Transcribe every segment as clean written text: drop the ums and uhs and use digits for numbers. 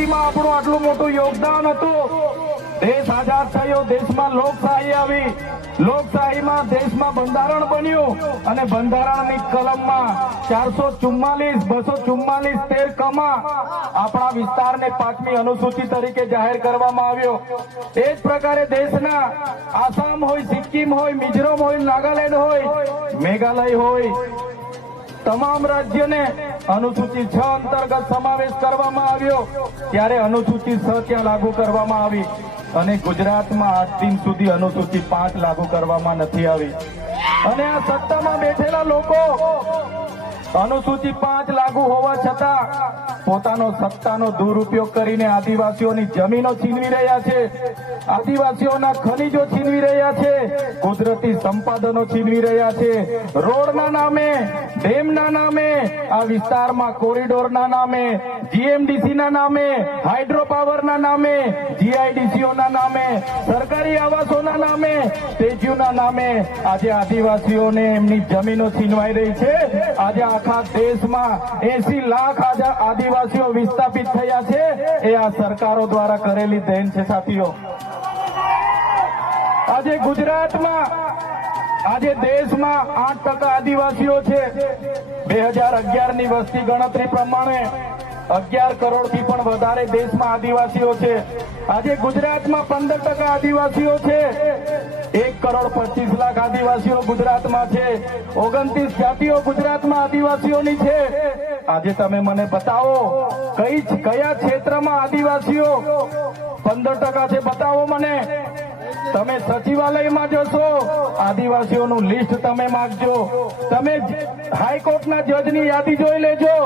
ક્રાંતિમાં આપણું આટલું મોટું યોગદાન હતું। દેશ આઝાદ થયો, દેશમાં લોકશાહી આવી, લોકશાહીમાં દેશમાં બંધારણ બન્યું અને બંધારણની કલમમાં 444, 244, 13 કમા આપણા વિસ્તારને 5મી અનુસૂચિ તરીકે જાહેર કરવામાં આવ્યો। એ જ પ્રકારે દેશના આસામ હોય, સિક્કિમ હોય, મિઝોરમ હોય, નાગાલેન્ડ હોય, મેઘાલય હોય, તમામ રાજ્યોને અનુસૂચિ 6 અંતર્ગત સમાવેશ કરવામાં આવ્યો। ત્યારે અનુસૂચિ 6 ત્યાં લાગુ કરવામાં આવી અને ગુજરાતમાં આજ દિન સુધી અનુસૂચિ 5 લાગુ કરવામાં નથી આવી। અને આ સત્તામાં બેઠેલા લોકો અનુસૂચિ 5 લાગુ હોવા છતાં પોતાનો સત્તાનો દુરુપયોગ કરીને આદિવાસીઓની જમીનો છીનવી રહ્યા છે, આદિવાસીઓના ખનીજો છીનવી રહ્યા છે, કુદરતી સંપાદનો છીનવી રહ્યા છે। રોડના નામે, ડેમના નામે, આ વિસ્તારમાં કોરિડોરના નામે, જીએમડીસીના નામે, હાઇડ્રો પાવરના નામે, જીઆઈડીસીઓના નામે, સરકારી આવાસોના નામે, સ્ટેચ્યુના નામે આજે આદિવાસીઓને એમની જમીનો છીનવાઈ રહી છે। આજે આખા દેશમાં 80 લાખ આદિવાસીઓ વિસ્થાપિત થયા છે। એ આ સરકારો દ્વારા કરેલી દેન છે સાથીઓ। આજે ગુજરાતમાં, આજે દેશમાં 8% આદિવાસીઓ છે। 2011ની વસ્તી ગણતરી પ્રમાણે 11 કરોડથી પણ વધારે દેશમાં આદિવાસીઓ છે। આજે ગુજરાતમાં 15% આદિવાસીઓ છે। 1,25,00,000 આદિવાસીઓ ગુજરાતમાં છે। 29 જાતિઓ ગુજરાતમાં આદિવાસીઓની છે। આજે તમે મને બતાવો કયા ક્ષેત્રમાં આદિવાસીઓ 15% છે, બતાવો મને। તમે સચિવાલયમાં જશો, આદિવાસીઓનું લિસ્ટ તમે માંગજો, તમે હાઈકોર્ટના જજની યાદી જોઈ લેજો,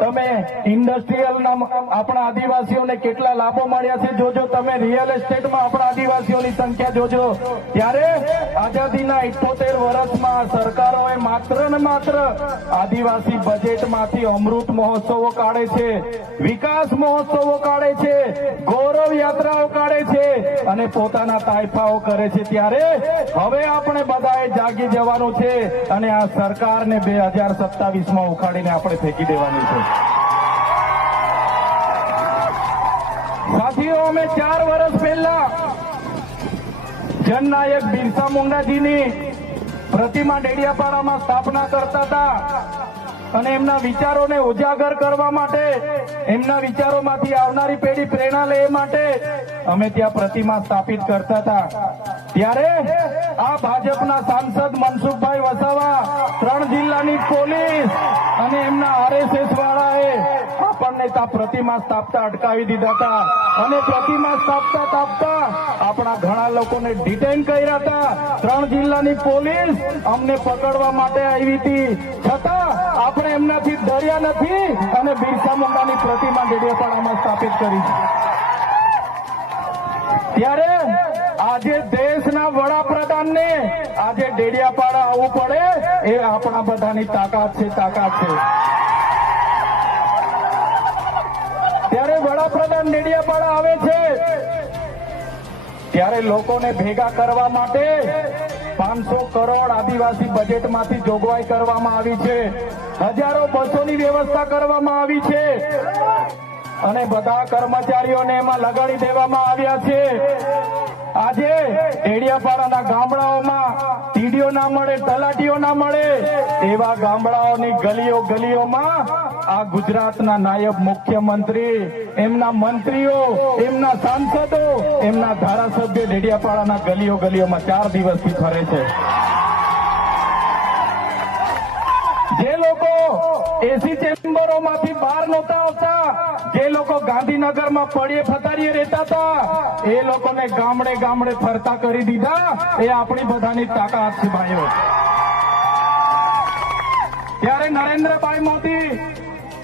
તમે ઇન્ડસ્ટ્રીયલના આપણા આદિવાસીઓને કેટલા લાભો મળ્યા છે જોજો, તમે રિયલ એસ્ટેટમાં આપણા આદિવાસીઓની સંખ્યા જોજો। ત્યારે આઝાદીના 78 વર્ષમાં સરકારોએ માત્ર ને માત્ર આદિવાસી બજેટમાંથી અમૃત મહોત્સવો કાઢે છે, વિકાસ મહોત્સવો કાઢે છે, ગૌરવ યાત્રાઓ કાઢે છે અને પોતાના તાઇફાઓ કરે છે। ત્યારે હવે આપણે બધાએ જાગી જવાનું છે અને આ સરકારને 2027માં ઉખાડીને આપણે ફેંકી દેવાની છે। સાથીઓ, અમે 4 વર્ષ પહેલા જનનાયક બિરસા મુંડાજીની પ્રતિમા ડેડિયાપાડામાં સ્થાપના કરતા હતા અને એમના વિચારોને ઉજાગર કરવા માટે, એમના વિચારોમાંથી આવનારી પેઢી પ્રેરણા લે માટે અમે ત્યાં પ્રતિમા સ્થાપિત કરતા હતા। ત્યારે આ ભાજપના સાંસદ મનસુખભાઈ વસાવા, 3 જિલ્લાની પોલીસ અને એમના આરએસએસ વાળાએ આપણને ત્યાં પ્રતિમા સ્થાપતા અટકાવી દીધા હતા અને પ્રતિમા સ્થાપતા આપણા ઘણા લોકોને ડિટેન કર્યા હતા। 3 જિલ્લાની પોલીસ અમને પકડવા માટે આવી હતી, છતાં આપણે એમનાથી ડર્યા નથી અને બિરસા મુંડાની પ્રતિમા ડેડિયાપાડામાં સ્થાપિત કરી છે। ત્યારે આજે દેશના વડાપ્રધાનને આજે ડેડિયાપાડા આવવું પડે એ આપણા બધાની તાકાત છે। ત્યારે વડાપ્રધાન ડેડિયાપાડા આવે છે ત્યારે લોકોને ભેગા કરવા માટે 500 કરોડ આદિવાસી બજેટમાંથી જોગવાઈ કરવામાં આવી છે, હજારો બસોની વ્યવસ્થા કરવામાં આવી છે અને બધા કર્મચારીઓને એમાં લગાડી દેવામાં આવ્યા છે। આજે ડેડિયાપાડાના ગામડાઓમાં ટીડીઓ ના મળે, તલાટીઓ ના મળે એવા ગામડાઓની ગલીઓમાં આ ગુજરાતના નાયબ મુખ્યમંત્રી, એમના મંત્રીઓ, એમના સાંસદો, એમના ધારાસભ્ય ડેડિયાપાડાના ગલીઓમાં 4 દિવસથી ફરે છે। જે લોકો એસી ચેમ્બરોમાંથી બહાર નહોતા આવતા, જે લોકો ગાંધીનગરમાં પડ્યે ફતારીએ રહેતા હતા, એ લોકોને ગામડે ફરતા કરી દીધા। એ આપણી બધાની તાકાત છે ભાઈઓ। ત્યારે નરેન્દ્રભાઈ મોદી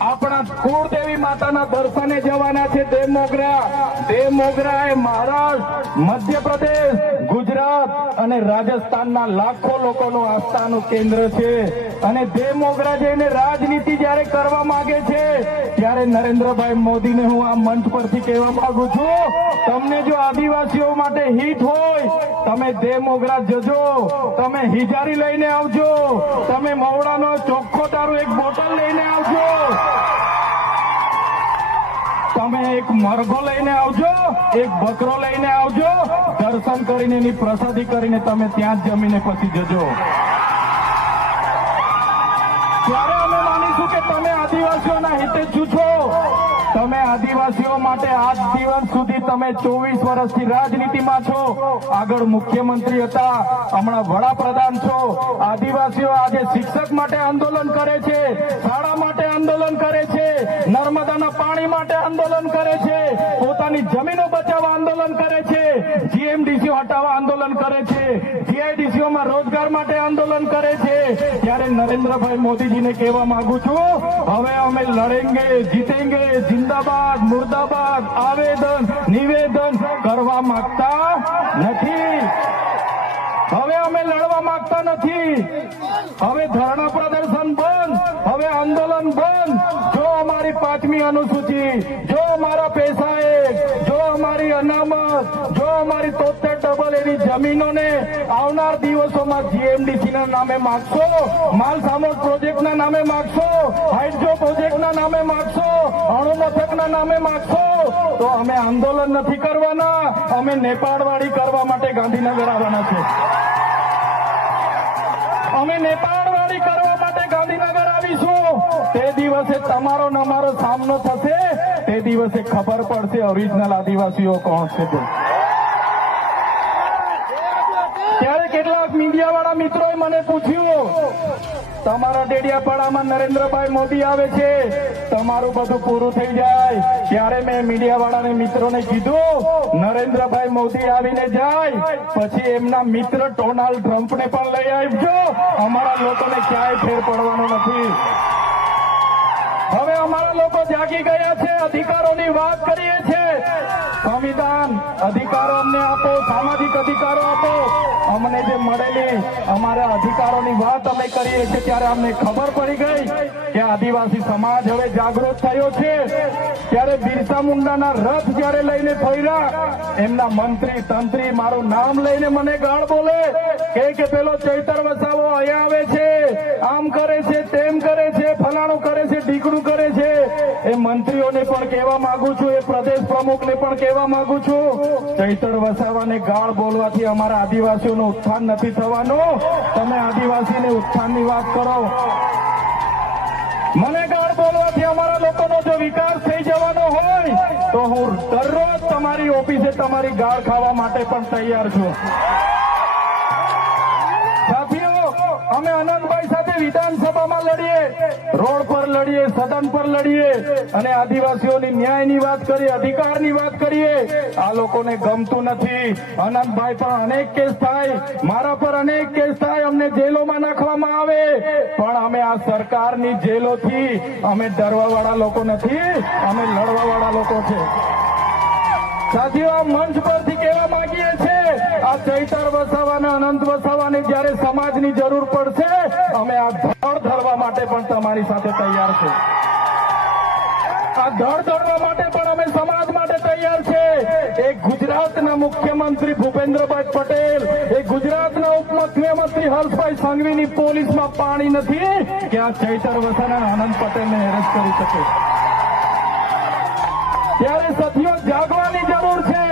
આપણા કુળદેવી માતાના દર્શને જવાના છે। દેવ મોગરા એ મહારાષ્ટ્ર, મધ્યપ્રદેશ, ગુજરાત અને રાજસ્થાનના લાખો લોકોનું આસ્થાનું કેન્દ્ર છે અને દેવ મોગરા જઈને રાજનીતિ જયારે કરવા માંગે છે ત્યારે નરેન્દ્રભાઈ મોદીને હું આ મંચ પરથી કહેવા માંગુ છું, તમને જો આદિવાસીઓ માટે હિત હોય તમે દેવ મોગરા જજો, તમે હિજારી લઈને આવજો, તમે મવડાનો ચોખ્ખો દારૂ 1 બોટલ લઈને આવજો, તમે એક મરઘો લઈને આવજો, એક બકરો લઈને આવજો, દર્શન કરીને એની પ્રસાદી કરીને તમે ત્યાં જ જમીને પછી જજો. ત્યારે અમે માનીશું કે તમે આદિવાસીઓના હિતેચ્છુ છો. તમે આદિવાસીઓ માટે આજ દિવસ સુધી તમે 24 વર્ષથી રાજનીતિમાં છો. આગળ મુખ્યમંત્રી હતા, હમણાં વડાપ્રધાન છો. આદિવાસીઓ આજે શિક્ષક માટે આંદોલન કરે છે, શાળા માટે આંદોલન કરે છે, નર્મદાના પાણી માટે આંદોલન કરે છે, પોતાની જમીનો બચાવવા આંદોલન કરે છે, જીએમડીસીઓ હટાવવા આંદોલન કરે છે, જીઆઈડીસીઓમાં રોજગાર માટે આંદોલન કરે છે. ત્યારે નરેન્દ્રભાઈ મોદીજીને કહેવા માંગુ છું, હવે અમે લડેંગે, જીતેંગે, જિંદાબાદ, મુર્દાબાદ, આવેદન નિવેદન કરવા માંગતા નથી. હવે અમે લડવા માંગતા નથી. હવે ધરણા પ્રદર્શન બંધ, હવે આંદોલન બંધ. જો અમારી 5મી અનુસૂચિ, જો અમારા પૈસા, જો અમારી અનામત, જો અમારી 73 એની જમીનોને આવનાર દિવસોમાં જીએમડીસી ના નામે માગશો, માલ સામોદ પ્રોજેક્ટના નામે માગશો, હાઇડ્રો પ્રોજેક્ટના નામે માગશો, અણુ મથકના નામે માગશો, તો અમે આંદોલન નથી કરવાના. અમે નેપાળવાડી કરવા માટે ગાંધીનગર આવવાના છે. અમે નેપાળવાડી કરવા માટે ગાંધીનગર આવીશું. તે દિવસે તમારો ને અમારો સામનો થશે. તે દિવસે ખબર પડશે ઓરિજિનલ આદિવાસીઓ કોણ છે. ત્યારે કેટલાક મીડિયાવાળા મિત્રોએ મને પૂછ્યું, તમારા ડેડિયાપાડામાં નરેન્દ્રભાઈ મોદી આવે છે, તમારું બધું પૂરું થઈ જાય. ત્યારે મેં મીડિયાવાળાને મિત્રોને કીધું, નરેન્દ્રભાઈ મોદી આવીને જાય પછી એમના મિત્ર ડોનાલ્ડ ટ્રમ્પને પણ લઈ આવજો. અમારા લોકોને ક્યાંય ફેર પડવાનો નથી. હવે અમારા લોકો જાગી ગયા છે, અધિકારોની વાત કરીએ છીએ. સંવિધાન અધિકારો અમને આપો, સામાજિક અધિકારો આપો. અમને જે મળેલી અમારા અધિકારોની વાત અમે કરીએ છીએ ત્યારે અમને ખબર પડી ગઈ કે આદિવાસી સમાજ હવે જાગૃત થયો છે. ત્યારે બિરસા મુંડાના રથ જયારે લઈને ફર્યા, એમના મંત્રી તંત્રી મારું નામ લઈને મને ગાળ બોલે કે પેલો ચૈતર વસાવો અહીંયા આવે છે, આમ કરે છે, તેમ કરે છે, ફલાણું કરે છે, ઢીકડું કરે છે. એ મંત્રીઓને પણ કહેવા માંગુ છું, એ પ્રદેશ પ્રમુખને પણ કહેવા માંગુ છું, ચૈતર વસાવાને ગાળ બોલવાથી અમારા આદિવાસીઓનું ઉત્થાન નથી થવાનું. તમે આદિવાસીને ઉત્થાનની વાત કરો. મને ગાળ બોલવાથી અમારા લોકોનો જો વિકાસ થઈ જવાનો હોય તો હું દરરોજ તમારી ઓફિસે તમારી ગાળ ખાવા માટે પણ તૈયાર છું. સાથીઓ, અમે અનંતભાઈ સાથે વિધાનસભામાં લડીએ, રોડ પર લડીએ, સદન પર લડીએ અને આદિવાસીઓની ન્યાયની વાત કરીએ, અધિકારની વાત કરીએ. આ લોકોને ગમતું નથી. અનંતભાઈ પર અનેક કેસ થાય, મારા પર અનેક કેસ થાય, અમને જેલોમાં નાખવામાં આવે, પણ અમે આ સરકારની જેલોથી અમે ડરવાવાળા લોકો નથી, અમે લડવાવાળા લોકો છે. સાથીઓ, આ મંચ પરથી કહેવા માંગીએ છીએ, આ ચૈતર વસાવાને, અનંત વસાવાને જયારે સમાજની જરૂર પડશે, અમે આ ધડ ધરવા માટે પણ તમારી સાથે તૈયાર છે. આ ધડ ધરવા માટે પણ અમે સમાજ માટે તૈયાર છે. એક ગુજરાતના મુખ્યમંત્રી ભૂપેન્દ્રભાઈ પટેલ, એક ગુજરાતના ઉપમુખ્યમંત્રી હર્ષભાઈ સંઘવીની પોલીસમાં પાણી નથી કે આ ચૈતર વસાવા અને અનંત પટેલને હેરેસ કરી શકે. ત્યારે સાથીઓ, જાગવાની જરૂર છે.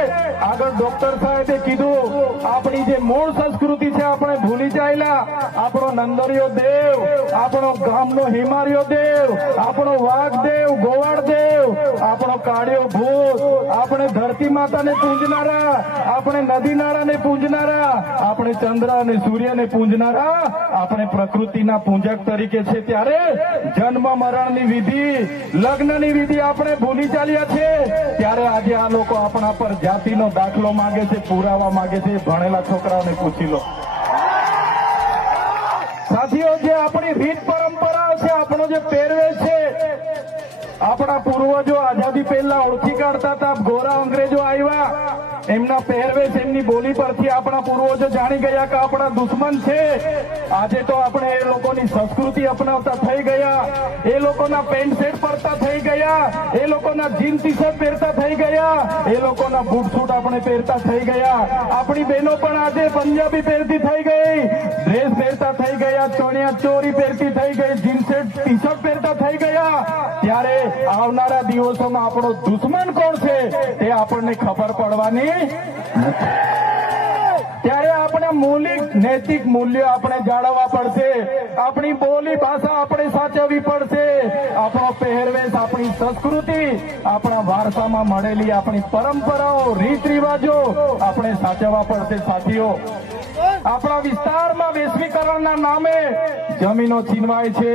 આગળ ડોક્ટર સાહેબે કીધું, આપણી જે મૂળ સંસ્કૃતિ છે આપણે ભૂલી જાયેલા. આપણો નંદરિયો દેવ, આપણો ગામનો હિમારિયો દેવ, આપણો વાઘ દેવ, ગોવાળ દેવ, આપણો કાળિયો ભૂત, આપણે ધરતી માતાને પૂજનારા, આપણે નદી નાળાને પૂજનારા, આપણે ચંદ્ર અને સૂર્યને પૂજનારા, આપણે પ્રકૃતિના પૂજક તરીકે છે. ત્યારે જન્મ મરણની વિધિ, લગ્નની વિધિ આપણે ભૂલી ચાલ્યા છે. ત્યારે આજે આ લોકો આપણા પર જાતિનો દાખલો માંગે છે, પુરાવા માંગે છે. ભણેલા છોકરાઓને પૂછી લો. સાથીઓ, જે આપણી રીત પરંપરા છે, આપણો જે પહેરવેશ છે, આપણા પૂર્વજો આઝાદી પહેલા ઓળખી કાઢતા હતા. ગોરા અંગ્રેજો આવ્યા, એમના પહેરવેશ, એમની બોલી પરથી આપણા પૂર્વજો જાણી ગયા કે આપણા દુશ્મન છે. આજે તો આપણે એ લોકોની સંસ્કૃતિ અપનાવતા થઈ ગયા, એ લોકોના પેન્ટ શર્ટ પહેરતા થઈ ગયા, એ લોકોના જીન ટી શર્ટ પહેરતા થઈ ગયા, એ લોકોના બૂટ સૂટ આપણે પહેરતા થઈ ગયા. આપણી બહેનો પણ આજે પંજાબી પહેરતી થઈ ગઈ, ડ્રેસ પહેરતા થઈ ગયા, ચણિયા ચોરી પહેરતી થઈ ગઈ, જીન શર્ટ ટી શર્ટ પહેરતા થઈ ગયા. ત્યારે આવનારા દિવસોમાં આપણો દુશ્મન કોણ છે તે આપણને ખબર પડવાની નથી. ત્યારે આપણે મૌલિક નૈતિક મૂલ્યો આપણે જાળવવા પડશે. આપણી બોલી ભાષા આપણે સાચવવી પડશે. આપણો પહેરવેશ, આપણી સંસ્કૃતિ, આપણા વારસામાં મળેલી આપણી પરંપરાઓ, રીત રિવાજો આપણે સાચવવા પડશે. સાથીઓ, આપણા વિસ્તારમાં વૈશ્વિકરણના નામે જમીનો છીનવાય છે.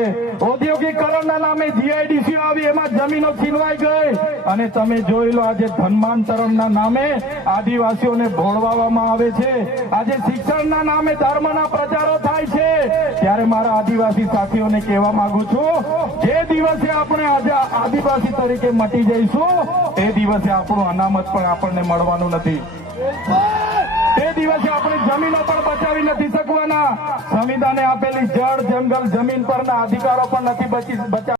ઔદ્યોગિકરણના નામે જીઆઈડીસી આવી, એમાં જમીનો છીનવાઈ ગઈ. અને તમે જોઈ લો, આજે ધર્માંતરણના નામે આદિવાસીઓને ભોળવામાં આવે છે. આજે શિક્ષણના નામે ધર્મના પ્રચારો થાય છે. ત્યારે મારા આદિવાસી સાથીઓને કહેવા માંગુ છું, જે દિવસે આપણે આજે આદિવાસી તરીકે મટી જઈશું એ દિવસે આપણું અનામત પણ આપણને મળવાનું નથી. તે દિવસે આપણી જમીનો પણ બચાવી નથી શકવાના. સંવિધાને આપેલી જળ, જંગલ, જમીન પરના અધિકારો પણ નથી બચાવી